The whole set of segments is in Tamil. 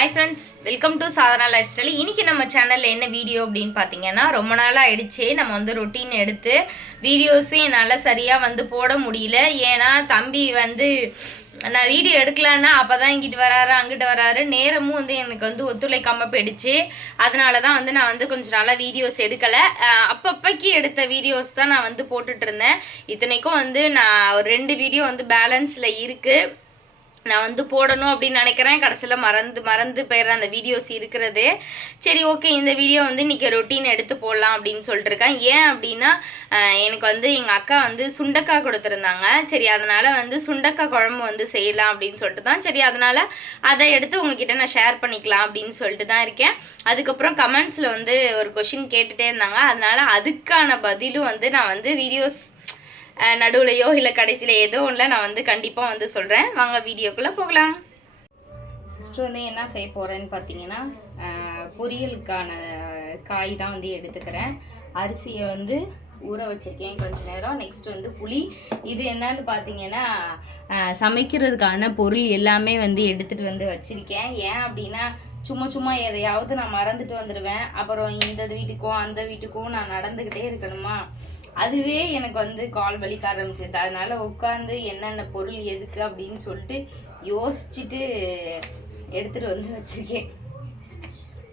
Hi friends welcome to Sadhana lifestyle இன்றைக்கி நம்ம சேனலில் என்ன வீடியோ அப்படின்னு பார்த்தீங்கன்னா ரொம்ப நாளாக ஆயிடுச்சு. நம்ம வந்து ரொட்டீன் எடுத்து வீடியோஸும் என்னால் சரியாக வந்து போட முடியல. ஏன்னா தம்பி வந்து நான் வீடியோ எடுக்கலான்னா அப்போ தான் இங்கிட்டு வராரு அங்கிட்டு வராரு. நேரமும் வந்து எனக்கு வந்து ஒத்துழைக்காமல் போயிடுச்சு. அதனால தான் வந்து நான் வந்து கொஞ்சம் நாளாக வீடியோஸ் எடுக்கலை. அப்பப்போக்கி எடுத்த வீடியோஸ் தான் நான் வந்து போட்டுட்டு இருந்தேன். இத்தனைக்கும் வந்து நான் ஒரு ரெண்டு வீடியோ வந்து பேலன்ஸில் இருக்குது நான் வந்து போடணும் அப்படின்னு நினைக்கிறேன். கடைசியில் மறந்து மறந்து போயிடுற அந்த வீடியோஸ் இருக்கிறது. சரி ஓகே இந்த வீடியோ வந்து இன்றைக்கி ரொட்டீன் எடுத்து போடலாம் அப்படின்னு சொல்லிட்டு இருக்கேன். ஏன் அப்படின்னா எனக்கு வந்து எங்கள் அக்கா வந்து சுண்டக்காய் கொடுத்துருந்தாங்க. சரி அதனால் வந்து சுண்டக்காய் குழம்பு வந்து செய்யலாம் அப்படின்னு சொல்லிட்டு தான். சரி அதனால் அதை எடுத்து உங்ககிட்ட நான் ஷேர் பண்ணிக்கலாம் அப்படின்னு சொல்லிட்டு தான் இருக்கேன். அதுக்கப்புறம் கமெண்ட்ஸில் வந்து ஒரு கொஷின் கேட்டுகிட்டே இருந்தாங்க. அதனால் அதுக்கான பதிலும் வந்து நான் வந்து வீடியோஸ் நடுவுலையோ இல்லை கடைசியில் ஏதோ ஒன்றில் நான் வந்து கண்டிப்பாக வந்து சொல்கிறேன் வாங்க வீடியோக்குள்ளே போகலாம். ஃபஸ்ட்டு வந்து என்ன செய்ய போகிறேன்னு பார்த்தீங்கன்னா பொரியலுக்கான காய் தான் வந்து எடுத்துக்கிறேன். அரிசியை வந்து ஊற வச்சுருக்கேன் கொஞ்சம் நேரம். நெக்ஸ்ட் வந்து புளி. இது என்னன்னு பார்த்தீங்கன்னா சமைக்கிறதுக்கான பொருள் எல்லாமே வந்து எடுத்துகிட்டு வந்து வச்சுருக்கேன். ஏன் அப்படின்னா சும்மா சும்மா எதையாவது நான் மறந்துட்டு வந்துடுவேன் அப்புறம் இந்த வீட்டுக்கும் அந்த வீட்டுக்கும் நான் நடந்துக்கிட்டே இருக்கணுமா? அதுவே எனக்கு வந்து கால் வலிக்க ஆரம்பிச்சிது அதனால உட்காந்து என்னென்ன பொருள் எதுக்கு அப்படின்னு சொல்லிட்டு யோசிச்சுட்டு எடுத்துட்டு வந்து வச்சிருக்கேன்.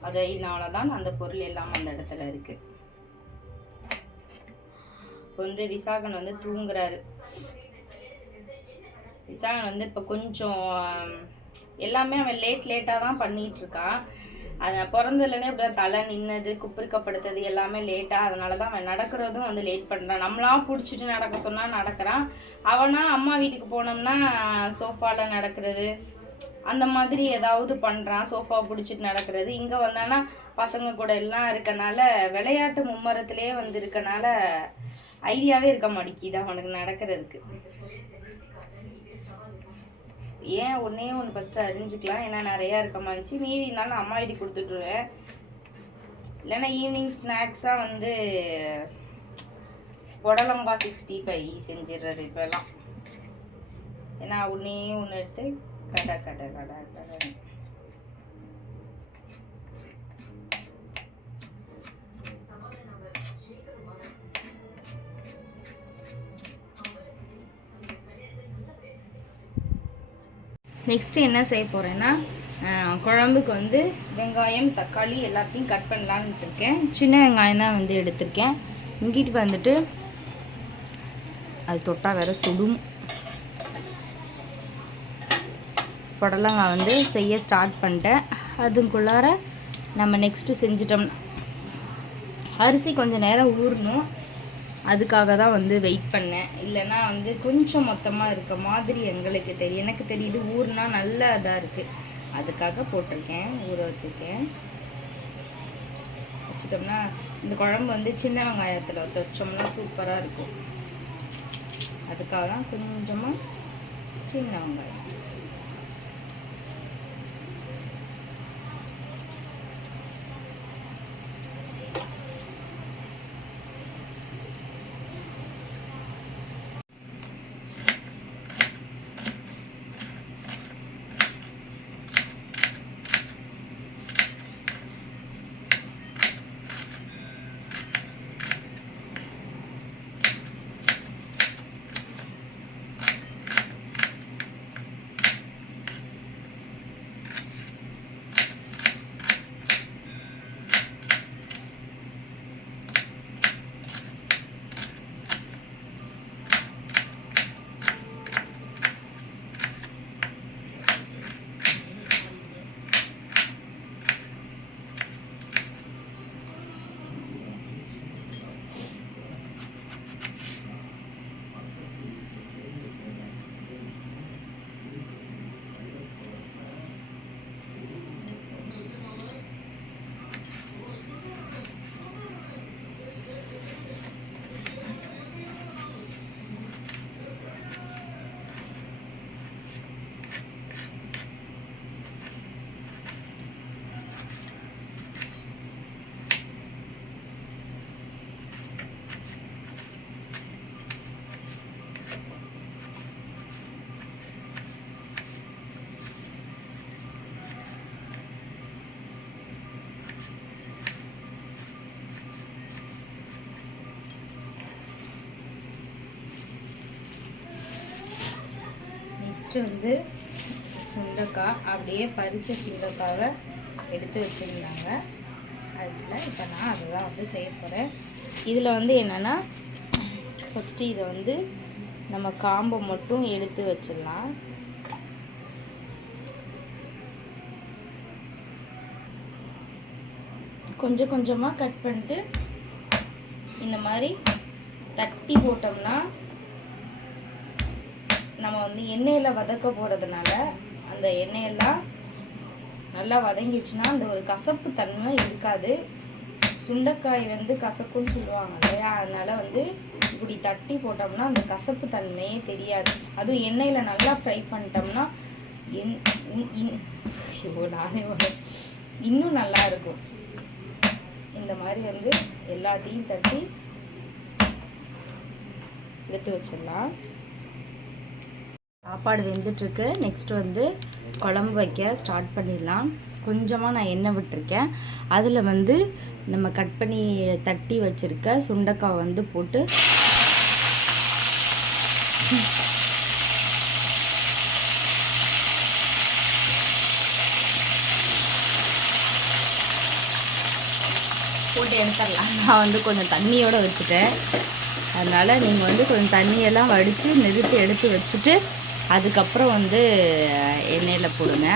அதனால தான் அந்த பொருள் எல்லாம் அந்த இடத்துல இருக்கு. வந்து விசாகன் வந்து தூங்குறாரு. விசாகன் வந்து இப்போ கொஞ்சம் எல்லாமே அவன் லேட் லேட்டாக தான் பண்ணிகிட்ருக்கான் இருக்கான் அது பிறந்ததுலேருந்தே அப்படி தான் தலை நின்னது குப்பிருக்கப்படுத்தது எல்லாமே லேட்டாக அதனால தான் அவன் நடக்கிறதும் வந்து லேட் பண்ணுறான் நம்மளாம் பிடிச்சிட்டு நடக்க சொன்னால் நடக்கிறான். அவனா அம்மா வீட்டுக்கு போனோம்னா சோஃபாவில் நடக்கிறது அந்த மாதிரி ஏதாவது பண்ணுறான் சோஃபா பிடிச்சிட்டு நடக்கிறது. இங்கே வந்தானா பசங்க கூட எல்லாம் இருக்கனால விளையாட்டு மும்மரத்துலேயே வந்து இருக்கனால ஐடியாவே இருக்க மாட்டேங்குது அவனுக்கு நடக்கிறதுக்கு. ஏன் ஒன்றே ஒன்று ஃபஸ்ட்டு அறிஞ்சிக்கலாம்? ஏன்னா நிறையா இருக்க மாதிரி மீதி இருந்தாலும் நான் அம்மா ஐடி கொடுத்துட்ருவேன் இல்லைன்னா ஈவினிங் ஸ்நாக்ஸாக வந்து புடலங்கா சிக்ஸ்டி ஃபைவ் செஞ்சிடுறது இப்போல்லாம் ஏன்னா ஒன்றே ஒன்று எடுத்து கடை கடை கடை கடை. நெக்ஸ்ட்டு என்ன செய்ய போகிறேன்னா குழம்புக்கு வந்து வெங்காயம் தக்காளி எல்லாத்தையும் கட் பண்ணலான்ட்டு இருக்கேன். சின்ன வெங்காயம் தான் வந்து எடுத்திருக்கேன். இங்கிட்டு வந்துட்டு அது தொட்டால் வேற சுடும். புடலங்காய் வந்து செய்ய ஸ்டார்ட் பண்ணிட்டேன். அதுக்குள்ளார நம்ம நெக்ஸ்ட்டு செஞ்சிட்டோம். அரிசி கொஞ்சம் நேரம் ஊறணும். அதுக்காக தான் வந்து வெயிட் பண்ணேன். இல்லைன்னா வந்து கொஞ்சம் மொத்தமாக இருக்க மாதிரி எங்களுக்கு தெரியும். எனக்கு தெரியுது ஊர்னா நல்ல இதாக இருக்குது அதுக்காக போட்டிருக்கேன். ஊற வச்சுருக்கேன். வச்சுட்டோம்னா இந்த குழம்பு வந்து சின்ன வெங்காயத்தில் வச்சோம்னா சூப்பராக இருக்கும். அதுக்காக தான் கொஞ்சமாக சின்ன வெங்காயம். ஃபஸ்ட்டு வந்து சுண்டைக்காய் அப்படியே பறித்த சுண்டைக்காவை எடுத்து வச்சுருந்தாங்க. அதில் இப்போ நான் அதை தான் வந்து செய்ய போகிறேன் இதில் வந்து என்னென்னா ஃபஸ்ட்டு இதை வந்து நம்ம காம்பை மட்டும் எடுத்து வச்சிடலாம். கொஞ்சம் கொஞ்சமாக கட் பண்ணிட்டு இந்த மாதிரி தட்டி போட்டோம்னா நம்ம வந்து எண்ணெயில் வதக்க போகிறதுனால அந்த எண்ணெயெல்லாம் நல்லா வதங்கிச்சுன்னா அந்த ஒரு கசப்பு தன்மை இருக்காது. சுண்டைக்காய் வந்து கசப்புன்னு சொல்லுவாங்க இல்லையா? அதனால் வந்து இப்படி தட்டி போட்டோம்னா அந்த கசப்பு தன்மையே தெரியாது. அதுவும் எண்ணெயில் நல்லா ஃப்ரை பண்ணிட்டோம்னா என் ஐயோ, நானே இன்னும் நல்லா இருக்கும். இந்த மாதிரி வந்து எல்லாத்தையும் தட்டி எடுத்து வச்சிடலாம். சாப்பாடு வெந்துட்டுருக்கு. நெக்ஸ்ட் வந்து குழம்பு வைக்க ஸ்டார்ட் பண்ணிடலாம். கொஞ்சமாக நான் எண்ணெய் விட்டுருக்கேன். அதில் வந்து நம்ம கட் பண்ணி தட்டி வச்சுருக்க சுண்டக்காய் வந்து போட்டு போட்டு எடுத்துடலாம். நான் வந்து கொஞ்சம் தண்ணியோடு வச்சுட்டேன். அதனால் நீங்கள் வந்து கொஞ்சம் தண்ணியெல்லாம் வடித்து நெருப்பி எடுத்து வச்சுட்டு அதுக்கப்புறம் வந்து எண்ணெயில் போடுங்க.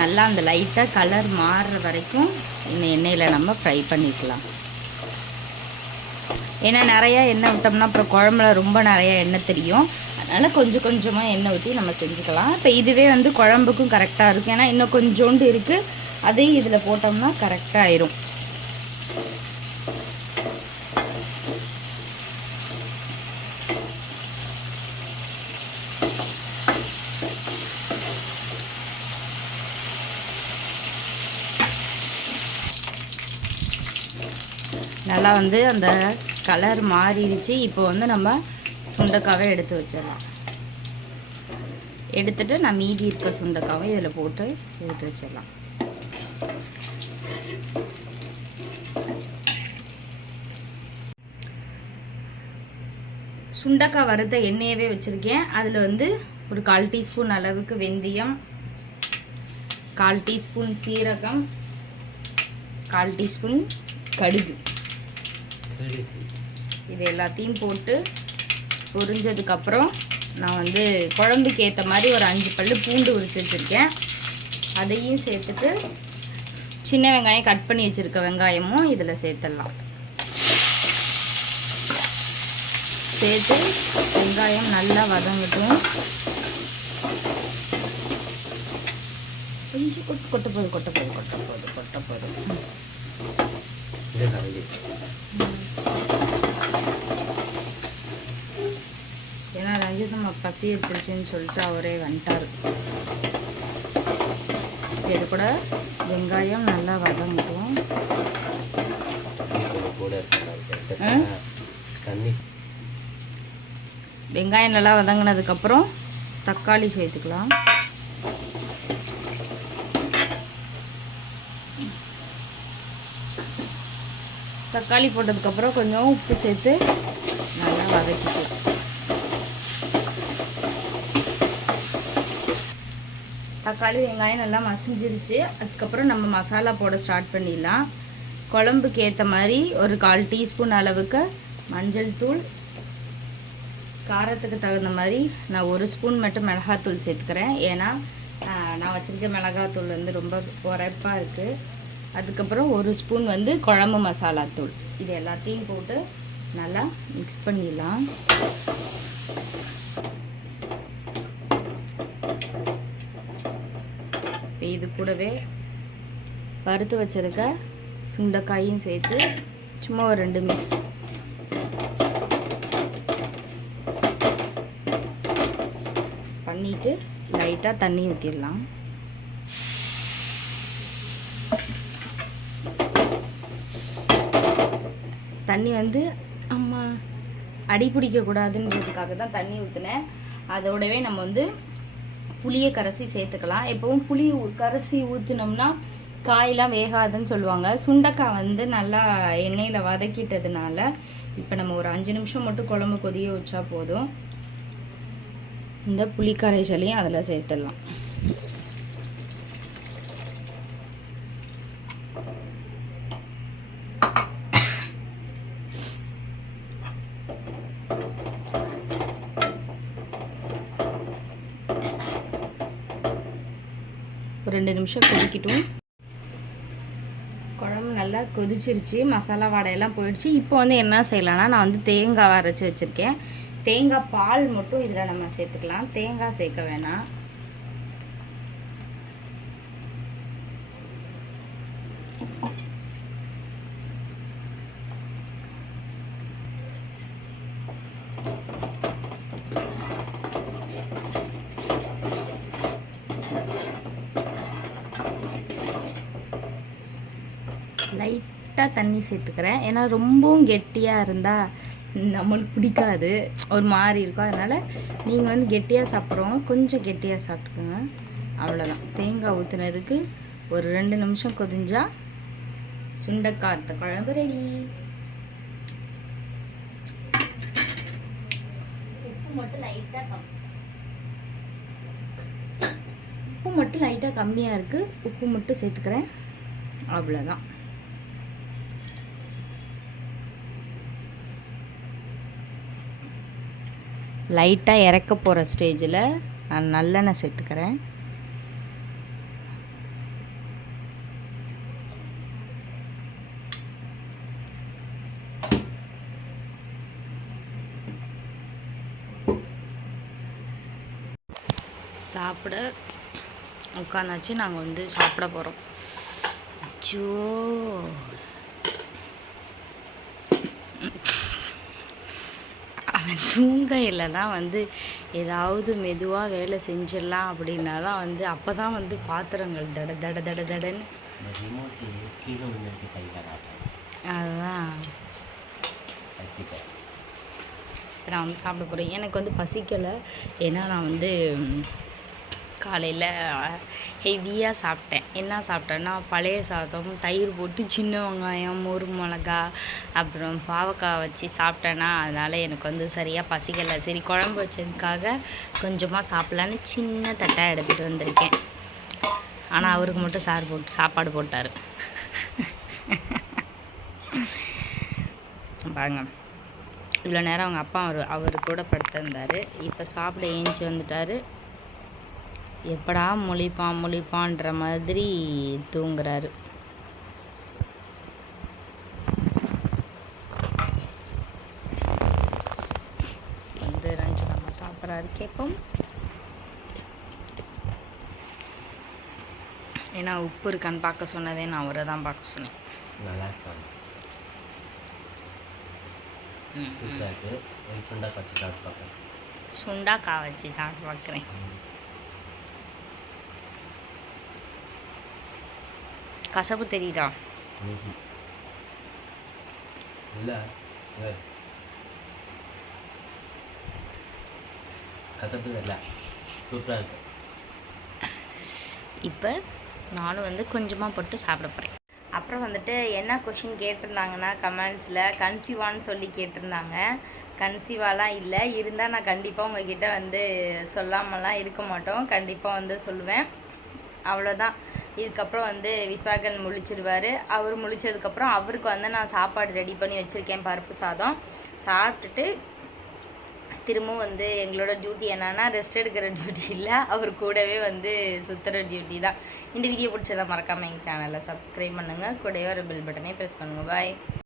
நல்லா அந்த லைட்டாக கலர் மாறுற வரைக்கும் இந்த எண்ணெயில் நம்ம ஃப்ரை பண்ணிக்கலாம். ஏன்னா நிறையா எண்ணெய் விட்டோம்னா அப்புறம் குழம்புல ரொம்ப நிறையா எண்ணெய் தெரியும். அதனால் கொஞ்சம் கொஞ்சமாக எண்ணெய் ஊற்றி நம்ம செஞ்சுக்கலாம். இப்போ இதுவே வந்து குழம்புக்கும் கரெக்டாக இருக்கும் ஏன்னா இன்னும் கொஞ்சோண்டு இருக்குது அதையும் இதில் போட்டோம்னா கரெக்டாக ஆயிரும். நல்லா வந்து அந்த கலர் மாறிடுச்சு. இப்போ வந்து நம்ம சுண்டைக்காவை எடுத்து வச்சிடலாம். எடுத்துட்டு நான் மீதி இருக்க சுண்டைக்காவை இதில் போட்டு எடுத்து வச்சிடலாம். சுண்டக்காய் வறுத்த எண்ணெயவே வச்சுருக்கேன். அதில் வந்து ஒரு கால் டீஸ்பூன் அளவுக்கு வெந்தயம் கால் டீஸ்பூன் சீரகம் கால் டீஸ்பூன் கடுகு. இது எல்லாத்தையும் போட்டு பொரிஞ்சதுக்கப்புறம் நான் வந்து குழம்புக்கு ஏற்ற மாதிரி ஒரு அஞ்சு பல் பூண்டு உரிச்சு வச்சுருக்கேன். அதையும் சேர்த்துட்டு சின்ன வெங்காயம் கட் பண்ணி வச்சுருக்க வெங்காயமும் இதில் சேர்த்துடலாம். சேர்த்து வெங்காயம் நல்லா வதங்கட்டும். கொஞ்சம் கொட்டு கொட்ட போகுது கொட்ட போகுது கொட்ட போகுது கொட்ட போகுது ஏன்னா நம்ம பசி எடுத்துருச்சுன்னு சொல்லிட்டு அவரே வந்துட்டார். இது கூட வெங்காயம் நல்லா வதங்கட்டும். வெங்காயம் நல்லா வதங்கினதுக்கப்புறம் தக்காளி சேர்த்துக்கலாம். தக்காளி போட்டதுக்கப்புறம் கொஞ்சம் உப்பு சேர்த்து நல்லா வதக்கிக்கலாம். தக்காளி வெங்காயம் நல்லா மசிஞ்சிருச்சு. அதுக்கப்புறம் நம்ம மசாலா போட ஸ்டார்ட் பண்ணிடலாம். குழம்புக்கு ஏற்ற மாதிரி ஒரு கால் டீஸ்பூன் அளவுக்கு மஞ்சள் தூள். காரத்துக்கு தகுந்த மாதிரி நான் ஒரு ஸ்பூன் மட்டும் மிளகாத்தூள் சேர்த்துக்கிறேன். ஏன்னா நான் வச்சுருக்க மிளகாத்தூள் வந்து ரொம்ப உரைப்பாக இருக்குது அதுக்கப்புறம் ஒரு ஸ்பூன் வந்து குழம்பு மசாலா தூள். இது எல்லாத்தையும் போட்டு நல்லா மிக்ஸ் பண்ணிடலாம். இது கூடவே வறுத்து வச்சிருக்க சுண்டைக்காயும் சேர்த்து சும்மா ஒரு ரெண்டு மிக்ஸ் பண்ணிட்டு லைட்டாக தண்ணி ஊற்றிடலாம் தண்ணி வந்து அம்மா அடி பிடிக்கக்கூடாதுன்றதுக்காக தான் தண்ணி ஊற்றினேன் அதோடவே நம்ம வந்து புளியை கரைசி சேர்த்துக்கலாம். எப்பவும் புளி ஊ- கரைசி ஊற்றினோம்னா காயெல்லாம் வேகாதுன்னு சொல்லுவாங்க. சுண்டைக்காய் வந்து நல்லா எண்ணெயில் வதக்கிட்டதுனால இப்போ நம்ம ஒரு அஞ்சு நிமிஷம் மட்டும் குழம்பு கொதிய வச்சா போதும். இந்த புளிக்கரைசலையும் அதில் சேர்த்துடலாம். ரெண்டு நிமிஷம் கொதிக்கட்டும். குழம்பு நல்லா கொதிச்சிருச்சு. மசாலா வாடையெல்லாம் போயிடுச்சு. இப்போ வந்து என்ன செய்யலாம்னா நான் வந்து தேங்காய் அரைச்சி வச்சுருக்கேன். தேங்காய் பால் மட்டும் இதில் நம்ம சேர்த்துக்கலாம். தேங்காய் சேர்க்க வேணாம். லைட்டாக தண்ணி சேர்த்துக்கிறேன். ஏன்னா ரொம்பவும் கெட்டியாக இருந்தால் நம்மளுக்கு பிடிக்காது. ஒரு மாதிரி இருக்கும். அதனால் நீங்கள் வந்து கெட்டியாக சாப்பிட்றவங்க கொஞ்சம் கெட்டியாக சாப்பிட்டுக்கோங்க. அவ்வளோதான் தேங்காய் ஊற்றுனதுக்கு ஒரு ரெண்டு நிமிஷம் கொதிஞ்சா சுண்டைக்கார்த்த குழம்பு ரெடி உப்பு மட்டும் லைட்டாக உப்பு மட்டும் லைட்டாக கம்மியாக இருக்குது உப்பு மட்டும் சேர்த்துக்கிறேன். அவ்வளோதான் லைட்டாக இறக்க போகிற ஸ்டேஜில் நான் நல்லெண்ணெய் சேர்த்துக்கிறேன். சாப்பிட உட்காந்தாச்சு. நாங்கள் வந்து சாப்பிட போகிறோம் அச்சோ அவன் தூங்கையில் தான் வந்து ஏதாவது மெதுவாக வேலை செஞ்சிடலாம் அப்படின்னா தான் வந்து அப்போ தான் வந்து பாத்திரங்கள் தட தட தட தடன்னு. அதுதான். இப்போ நான் வந்து சாப்பிட போகிறேன் எனக்கு வந்து பசிக்கலை. ஏன்னா நான் வந்து காலையில் ஹெவியாக சாப்பிட்டேன். என்ன சாப்பிட்டேன்னா பழைய சாதம் தயிர் போட்டு சின்ன வெங்காயம் மோர் மிளகா அப்புறம் பாவக்காய் வச்சு சாப்பிட்டேன்னா அதனால் எனக்கு வந்து சரியாக பசிக்கலை. சரி குழம்பு வச்சதுக்காக கொஞ்சமாக சாப்பிட்லான்னு சின்ன தட்டாக எடுத்துகிட்டு வந்திருக்கேன். ஆனால் அவருக்கு மட்டும் சார் போட்டு சாப்பாடு போட்டார். பாருங்க. இவ்வளோ நேரம் அவங்க அப்பா அவர் அவர் கூட படுத்திருந்தார். இப்போ சாப்பிட ஏஞ்சி வந்துட்டார். எப்படா முழிப்பான் முழிப்பான்ற மாதிரி தூங்குறாரு. வந்து ரஞ்சனம்மா சாப்பிட்றாரு. கேட்போம் ஏன்னா உப்பு இருக்கான்னு பார்க்க சொன்னதே நான் அவரை தான் பார்க்க சொன்னேன். நல்லா இருக்காங்க ம், ம். சூப்பராக இருக்குது ஒரு சுண்டா கச்சி சாப்பிட்டு பார்ப்பேன் சுண்டாக்காய் வச்சு சாப்பிட்டு பார்க்குறேன். கசப்பு தெரியுதா. இல்லை சூப்பராக இருக்கு. இப்போ நானும் வந்து கொஞ்சமாக போட்டு சாப்பிட போகிறேன் அப்புறம் வந்துட்டு என்ன கொஷின் கேட்டிருந்தாங்கன்னா கமெண்ட்ஸில் கன்சீவான்னு சொல்லி கேட்டிருந்தாங்க. கன்சீவாலாம் இல்லை. இருந்தால் நான் கண்டிப்பாக உங்ககிட்ட வந்து சொல்லாமலாம் இருக்க மாட்டோம். கண்டிப்பாக வந்து சொல்லுவேன். அவ்வளோதான் இதுக்கப்புறம் வந்து விசாகன் முழிச்சிடுவார் அவர் முழிச்சதுக்கப்புறம் அவருக்கு வந்து நான் சாப்பாடு ரெடி பண்ணி வச்சுருக்கேன் பருப்பு சாதம். சாப்பிட்டுட்டு திரும்பவும் வந்து எங்களோட டியூட்டி என்னன்னா ரெஸ்ட் எடுக்கிற டியூட்டி இல்லை. அவர் கூடவே வந்து சுற்றுற டியூட்டி தான். இந்த வீடியோ பிடிச்சதை மறக்காமல் எங்கள் சேனலை சப்ஸ்கிரைப் பண்ணுங்கள் கூடவே ஒரு பெல் பட்டனே ப்ரெஸ் பண்ணுங்கள் பாய்